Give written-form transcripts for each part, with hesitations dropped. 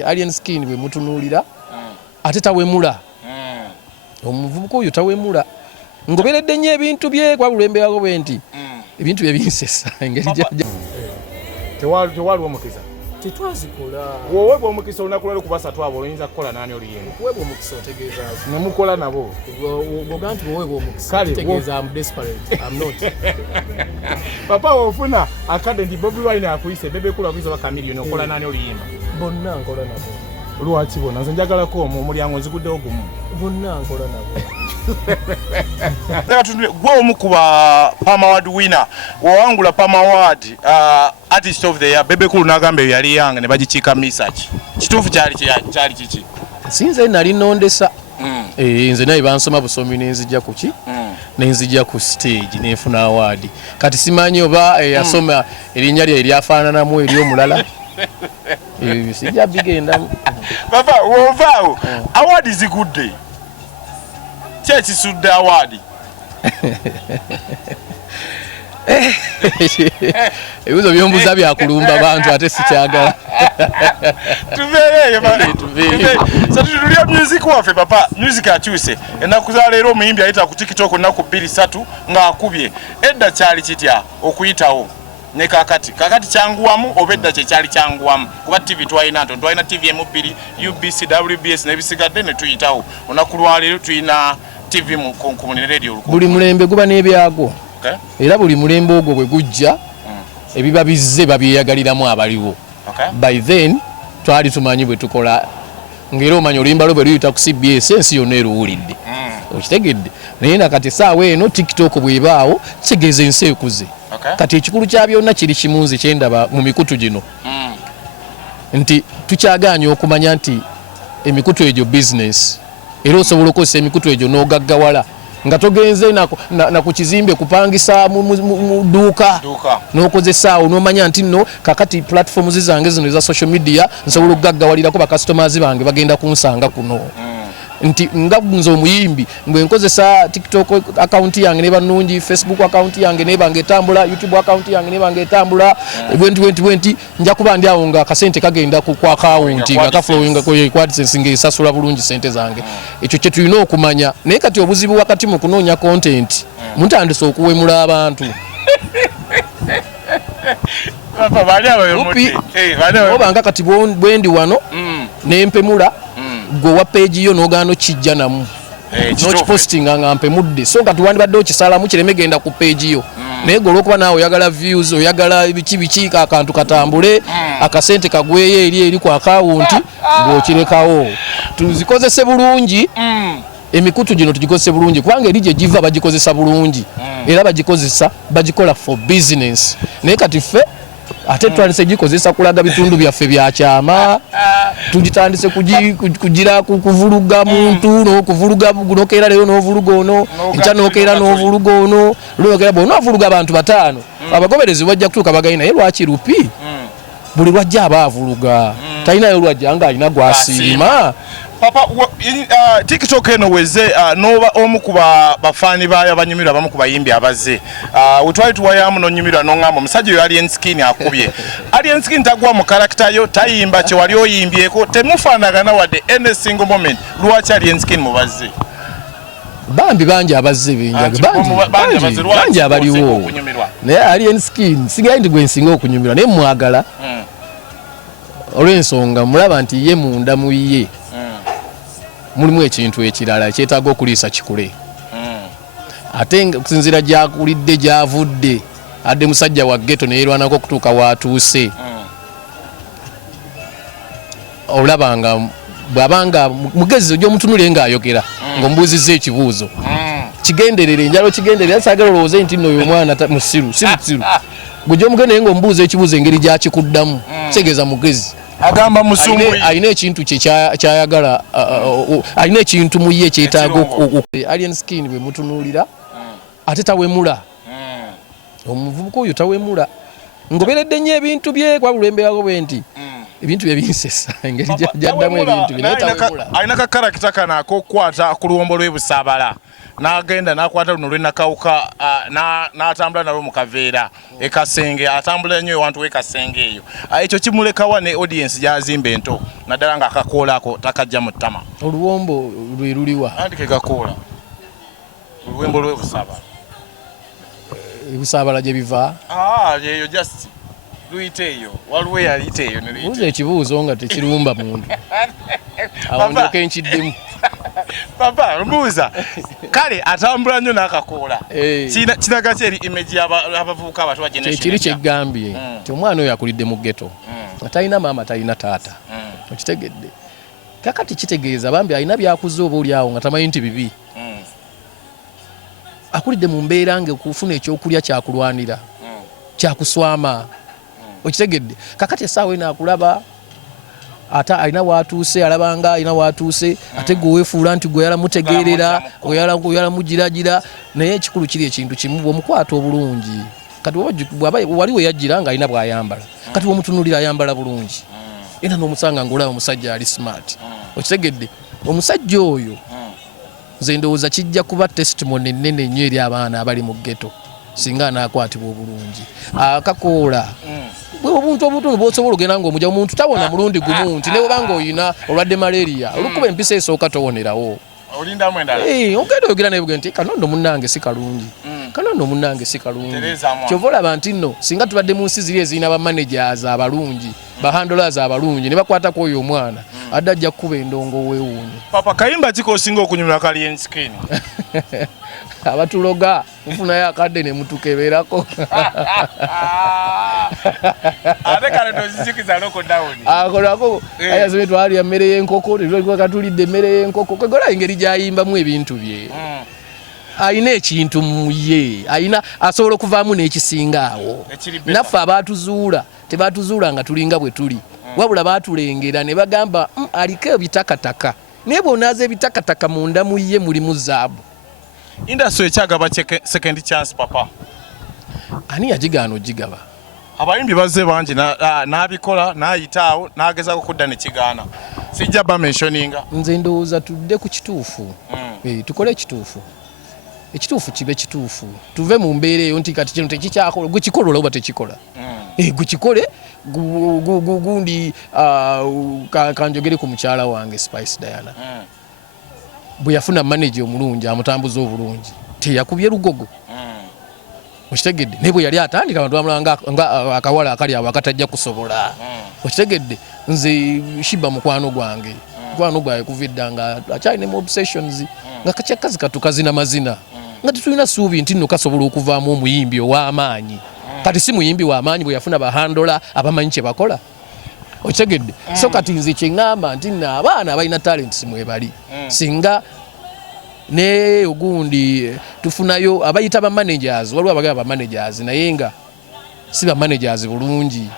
Alien skin bwe mutunuulira ate tawemula omuvubuka oyo tawemula ngoberedde nnyo ebintu bye kwa bulembeako bwe nti ebintu bye binsesa engeri tewaliwo omukisa tetwazikola wowe bw'omukisa olunaku lwali kubasatu abo oyinza kukola naani oluyimba wowe bw'omukisa otegeeza nemukola nabo bwoga nti wowe bw'omukisa kitegeeza am desperate am not papa wofuna akadde nti Bobi Wine akuyise BebeCool akuyise bakamiliyoni okola naani oluyimba bonna nkola nabo lwaki bona nze njagalako omulyango nziguddewo gumu bonna nkola nabo gwe omu ku ba Palm Award winner wawangula Palm Award artist of the year BebeCool n'agamba yali yange ne bagikiika Mesach kituufu kyali kiki sinze nali nondesa nze naye bansoma busomi nenzijja kuki nenzijja ku stage nenfuna award kati simanyi oba yasoma erinnya lye eryafaananamu eri omulala sijja bigenda papa wovaawo award zigudde kyekisudde award ebibuzo byombuza byakulumba bantu ate sikyagala tubeeyo music waffe papa music akyuse ennaku za leero omuyimbi ayita ku TikTok ennaku 2-3 ng'akubye edda kyali kitya okuyitawo ne kakati kyanguwamu obedda kyekyali kyanguwamu kuba TV twalina TV M2 UBC WBS nebisigadde ne tuyitawo olunaku lwaleero tulina TV mu radio buli mulembe guba n'ebyagwo era buli mulembe ogwo bwe gujja ebiba bizze babyeyagaliramu abaliwo by then twali tumanyi bwe tukola ngero omanyi oluyimba lwo bwe luyita ku CBS ensi yonna eruwulidde okitegedde naye nakati essaawa eno TikTok bwebaawo kitegeeza ensi ekuze kati ekikulu kya byonna kiri kimunzi kyendaba mu mikutu gino nti tukyagaanye okumanya nti emikutu egyo business era osobola okukozesa emikutu egyo n'ogaggawala nga togenze na ku kizimbe kupangisa mu dduuka n'okozesa awo n'omanya nti nno kakati platforms zange zino eza social media nsobola okugaggawalirako bakastomers bange bagenda kunsanga kuno nti nga nze omuyimbi mbwe nkozesa TikTok account yange neba nnungi, Facebook account yange neba ngetambula, YouTube account yange neba ngetambula, 2020 nja kuba ndi awo nga akasente kagenda ku account nga kaflowing ko AdSense ngesasula bulungi sente zange. Ekyo kye tulina okumanya. Naye kati obuzibu wakati mu kunoonya content mutandise okuwemula abantu. Papa bali abayo muti. Obanga kati bwendi wano nempemula go wa page yo nogano kijja namu no posting nga mpemudde so nga tuwandi badde okisalamu kireme genda ku page yo naye golokuba nawe oyagala views oyagala biki akantu katambule akasente kagweye eri ku account ng'okirekawo tuzikozese bulungi emikutu gino tugikozese bulungi kubanga eri gye giva bagikozesa bulungi era bagikola for business naye kati ffe ate twandise gikozesa kulaga bitundu byaffe byakyama tugitandise kugira kuvuluga muntu n'okuvuluga gunokeera leero n'ovuluga ono enkya n'okeera n'ovuluga ono lwokera bona avuluga abantu bataano abagoberezi bajja kutuuka bagayina naye lwaki lupi buli lwajja aba avuluga talinayo lwajja nga alina gwasiima Papa TikTok eno weze noba omu kuba bafani bayo abanyumirwa abamu kubayimbi abaze utwali tuwayamu nonyumirwa nongamba omusajja yo Alien Skin akubye Alien Skin tagwa mu character yo tayimba kye wali oyimbyeko temufaanagana wadde any single moment lwaki Alien Skin mubaze bambi banje abazze binjaga banje abaliwo naye Alien Skin sigaye ndi gwe nsinga okunyumirwa naye mwagala olw'ensonga mulaba nti ye munda muyiye mulimu ekintu ekirala ekyetaaga okuliisa kikule ate okusinziira gyakulidde gyavudde adde musajja wa ghetto neerwanako okutuuka watuuse olabanga bw'abanga mugezi ojja omutunule ng'ayogera ng'omubuuzizza ekibuuzo kigenderere njalo kigenderere saagala olowooze nti nno oyo omwana musiru si musiru bw'ojja omugendere ng'omubuuza ekibuuzo engeri gyakikuddamu kitegeeza mugezi agamba musumbu alina ekintu kye kyayagala alina ekintu mu ye kyetaaga Alien Skin bwe mutunuulira ate tawemula omuvubuka oyo tawemula ngoberedde nnyo ebintu bye kwa bulembeako bwe nti ebintu bye binsesa engeri gyaddamu ebintu bye naye tawemula alina kakarakita kana ak'okukwata ku luwombo lw'ebusaabala n'agenda n'akwata luno lw'enakawuka n'atambula nalwo mu kaveera ekasenge atambula nnyo ewantu w'ekasenge eyo ekyo kimulekawa ne audience gy'azimba ento naddala ng'akakoola ako takajja mu ttama oluwombo lwe luliwa anti ke gakoola oluwembo lw'ebusaabala ebusaabala gye biva yeyo just luyite eyo waliwo eyayite eyo buuza ekibuuzo nga tekirumba muntu awo njoka enkiddemu papa mbuuza kale atambula nnyo n'akakoola kiraga ki eri image y'abavubuka abato kiri kyeggambye nti omwana oyo akulidde mu ghetto nga talina maama talina taata okitegedde kakati kitegeeza bambi alina byakuze oba oli awo nga tamanyi nti bibi akulidde mu mbeera ng'okufuna ekyokulya kyakulwanira kyakuswama okitegedde kakati essaawa eno akulaba ate alina watuuse alabanga alina watuuse ate gwe weefuula nti gwe yalamutegeerera gwe yalamugiragira naye ekikulu kiri ekintu kimu bw'omukwata obulungi kati wali we yajjira nga alina bw'ayambala kati bw'omutunuulira ayambala bulungi era n'omusanga ng'olaba omusajja ali smart okitegedde omusajja oyo nze ndowooza kijja kuba testimony ennene nnyo eri abaana abali mu ghetto singa anaakwatibwa obulungi akakoola bwe obuntu obutono bw'osobola ogenda ng'omujja omuntu tawona mulundi gumu nti ne bw'obanga olina olwadde malaria olukuba empisa esooka towonerawo olindamu endala ogenda oyogera naye bugenda nti kano nno munnange si kalungi kano nno munnange si kalungi kyova olaba nti nno singa tubadde mu nsi ziri ezirina bamanagers abalungi bahandlers abalungi ne bakwatako oyo omwana adde ajja kukuba endongo weewuunye papa kayimba ki kosinga okunyumira kalien skin abatuloga mufunayo akadde ne mutukeberako ate kale tozikiza loko down akolako ayazime twali ya mmere y'enkoko katulidde emmere y'enkoko kwegola engeri gyayimbamu ebintu bye ayina ekintu muye ayina asobola okuvaamu n'ekisinga awo naffe abaatuzuula tebaatuzuula nga tulinga bwe tuli wabula baatulengera ne bagamba aliko ebitakataka naye bw'onaaza ebitakataka munda mu ye mulimu zaabu industry ekyagaba second chance papa ani yagigaana ogigaba abayimbi bazze bangi n'abikola n'ayitaawo n'agezaako kudda ne kigaana sijja bamentioninga nze ndowooza tudde ku kituufu tukole ekituufu kibe kituufu tuve mu mbeera eyo nti kati kino tekikyakola gwe kikola olaba tekikola gwe kikole gundi kanjogere ku mukyala wange Spice Diana bwe yafuna manager omulungi amutambuza obulungi teyakubye lugogo okitegedde naye bwe yali atandika abantu bamulanga nga akawala akali awo akatajja kusobola okitegedde nze shiba mukwano gwange kuvidda nga akyalina obsessions nga kakyakazi katukazina mazina nga tetulina ssuubi nti nno kasobola okuvaamu omuyimbi ow'amaanyi kati si muyimbi w'amaanyi bwe yafuna bahandola abamanyi kye bakola okitegedde so kati nze kyeŋŋamba nti nno abaana abalina talents mwebali singa ne ogundi tufunayo abayita bamanagers waliwo abagaba bamanagers naye nga si bamanagers bulungi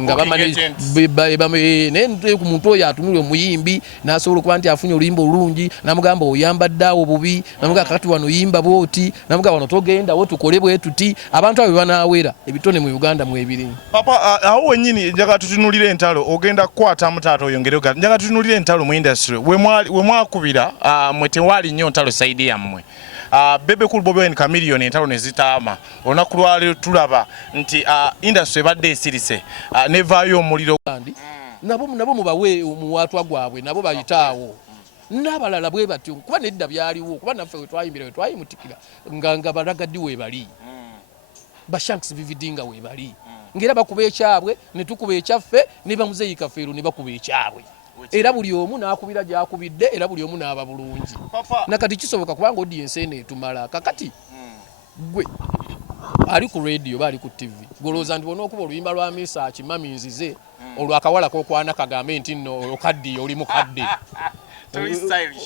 nga naye ku muntu oyo atunulira omuyimbi n'asobola okuba nti afunye oluyimba olungi namugamba oyambadde awo bubi namugamba kakati wano yimba bwoti namugamba wano togendawo tukole bwe tuti abantu abo banaawera ebitone mu Uganda mwebirimu papa awo wennyini njagala tutunulire entalo ogenda kukwatamu taata oyongereyo njagala tutunulire entalo mu industry we mwakubira mwe tewali nnyo ntalo saidi yammwe BebeCool Bobi Wine Chameleone entalo ne zitaama olunaku lwaleero tulaba nti industry ebadde esirise nevaayo omuliro nabo mubawe muwatwa gwabwe nabo bayitaawo n'abalala bwe batyo kuba nedda byaliwo kuba naffe wetwayimbira wetwayimutikira nga baragaddi weebali bashanks vividinga weebali ngera bakuba ekyabwe ne tukuba ekyaffe ne bamuzeeyi kafeero ne bakuba ekyabwe era buli omu n'akubira gy'akubidde era buli omu n'aba bulungi nakati kisoboka kubanga audience eno etumala kakati gwe ali ku radio bali ku TV golooza nti bona okuba oluyimba lwa Mesach mami nzize olwakawala kokwana kagambe nti nno olukaddi oli mukadde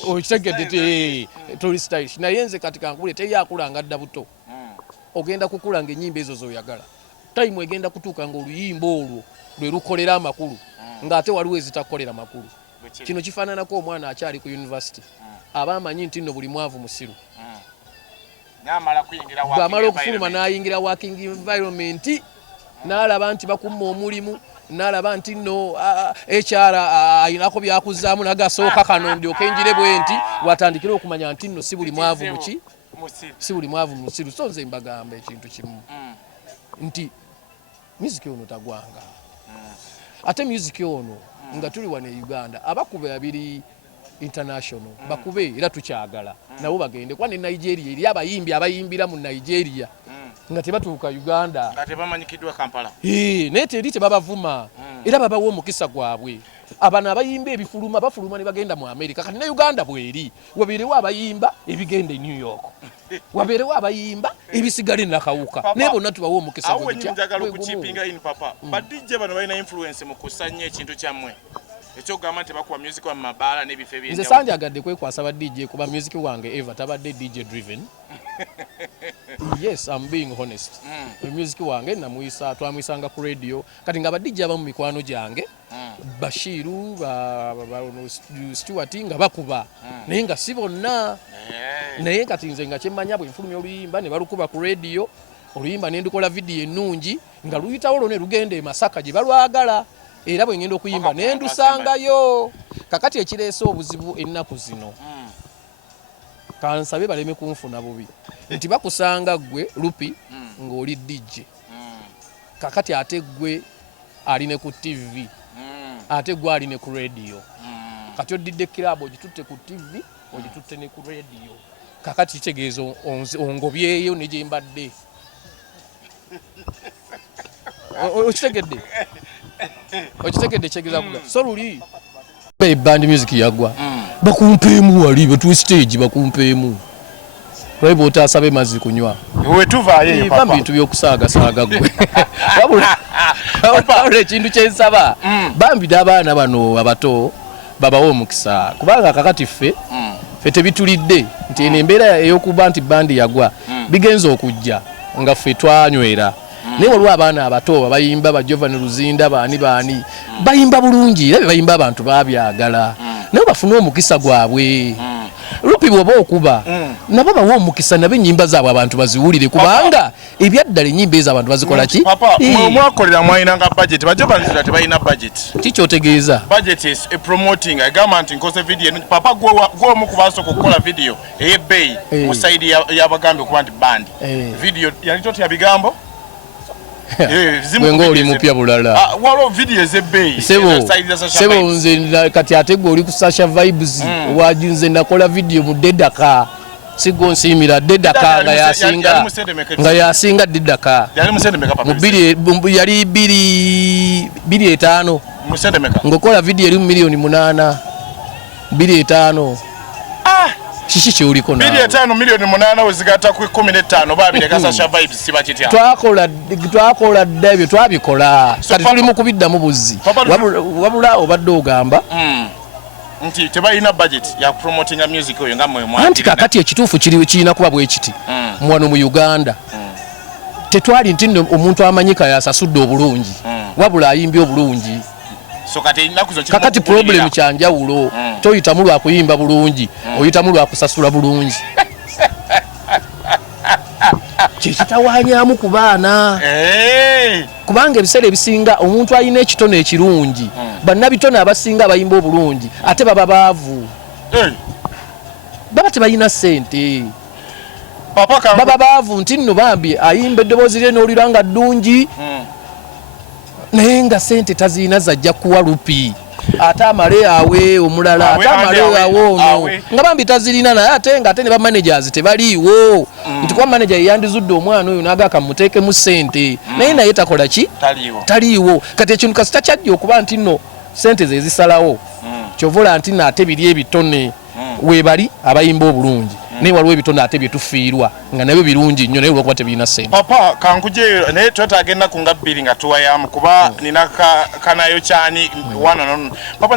okitegedde tori stylish naye nze kati kankubule teyakula ngadda buto ogenda kukula ng'ennyimba ezo zoyagala time egenda kutuuka ng'oluyimba olwo lwe lukolera amakulu ng'ate waliwo ezitakolera makulu kino kifaananako omwana akyali ku university aba amanyi nti nno buli mwavu musiru bw'amala okufuluma n'ayingira working environment n'alaba nti bakumma omulimu n'alaba nti nno HR ayinako byakuzaamu nagasooka kano ndyoke njire bwe nti watandikire okumanya nti nno si buli mwavu muki si buli mwavu musiru so nze mbagamba ekintu kimu nti music ono tagwanga ate music ono nga tuli wane Uganda abakuba babiri international bakube era tukyagala nabo bagende kwa ne Nigeria eri abayimbi abayimbira mu Nigeria nga tebatuuka Uganda nga tebamanyikidwa Kampala nete eri tebabavuma era babawo omukisa gwabwe abana abayimba ebifuluma bafuluma ne bagenda mu America kati ne Uganda bweri wabeerewo abayimba ebigenda New York wabeerewo abayimba ebisigale nakawuka ne bonna tubawo omukisa gwo kitya njagala okuchipinga in papa badije bano balina influence mu kusanya ekintu kyammwe ekyo gamba nti bakuba music wa mabala n'ebife by'enjawulo nze sanjagadde kwekwasa ba DJ kuba music wange ever tabadde DJ driven yes I'm being honest music wange namuyisa twamuyisanga ku radio kati nga ba DJ abamu mikwano gyange Bashiru Stuart nga bakuba naye nga si bonna naye kati nze nga kyemmanya bwe nfulumya oluyimba ne balukuba ku radio oluyimba ne ndukola video ennungi nga luyitawo lwo ne lugenda e Masaka gye balwagala era bwe ngenda okuyimba ne ndusangayo kakati ekireese obuzibu ennaku zino kansabe baleme kunfuna bubi nti bakusanga gwe lupi ng'oli DJ kakati ate gwe aline ku TV ate gwe aline ku radio kati odidde club ogitutte ku TV ogitutte ne ku radio kakati kitegeezo ongobyeyo ne gye mbadde okitegedde kyegeza kuga so luli band music yagwa bakumpeemu wali betu stage bakumpeemu Kwebo utasabe mazi kunywa. Uwe tuvaye papa. Bambi tuby'okusaaga saaga gwe. Wabula kintu kyensaba. Bambi dabana bano abato babawo omukisa. Kubanga kakati ffe tebitulidde nti embeera ey'okuba nti bandi yagwa bigenza okujja nga ffe twanywera. Naye waliwo abaana abato bayimba ba Jovan Luzinda baani bayimba bulungi era bayimba abantu babyagala. Naye bafuna omukisa gwabwe. Lupi bwoba okuba nabo bawo omukisa nabe ennyimba zaabwe abantu baziwulire kubanga ebyaddala ennyimba ezo abantu bazikola ki? Papa mwakolera mwayinanga budget bajobanizira tebalina budget. Kikyotegeeza Budget is a promoting a government nkoze video papa gwo omukubaaso okukola video ey'ebbeeyi mu side y'abagambi okuba nti band video yali totya bigambo Wengo oli mupya bulala. Waliwo video ez'ebbeeyi sebo nze kati ate gwe oli ku Sasha Vibes wajinze nakola video mu Dedaka sigo nsimira Dedaka nga yasinga Dedaka yali musendemeka papa mu yali 2.5 musendemeka ngokola video eri mu milioni 8 2.5 Shishi kyuliko na 2.5 milioni 8 wezigata ku 15 babire kasa Sasha Vibes sibakitya twakola debyo twabikola kati tuli mu kubiddamu buzzi wabula obadde ogamba nti tebalina budget ya promoting a music oyo nga mwe anti kakati ekituufu kirina kuba bwe kiti mwano mu Uganda tetwali nti omuntu amanyika yasasudde obulungi wabula ayimbye obulungi so kakati problem kyanjawulo toyita mu lwa kuyimba bulungi oyita mu lwa kusasula bulungi kikitawanyaamu ku baana kubanga ebiseera ebisinga omuntu alina ekitone ekirungi bannabitone abasinga abayimba obulungi ate baba baavu baba tebalina ssente baba baavu nti nno bambi ayimba eddoboozi lye n'oliranga ddungi naye nga sente tazina zajja kuwa lupi ate amale awe omulala ate amale awe ono nga bambi tazirina naye ate nga ate ne ba managers tebaliiwo nti kuba manager yeyandizudde omwana oyo n'agaka muteekemu sente naye naye takola ki taliiwo kati ekintu kasita kyajja okuba nti nno sente ze zisalawo kyovula nti nno ate biri ebitone weebali abayimba obulungi naye waliwo ebitone ate bye tufiirwa nga nabyo birungi nnyo naye olwokuba tebirina sente papa kankuje naye twetagenda ku nga bbiri nga tuwayamu kuba nina kanayo kyani wana papa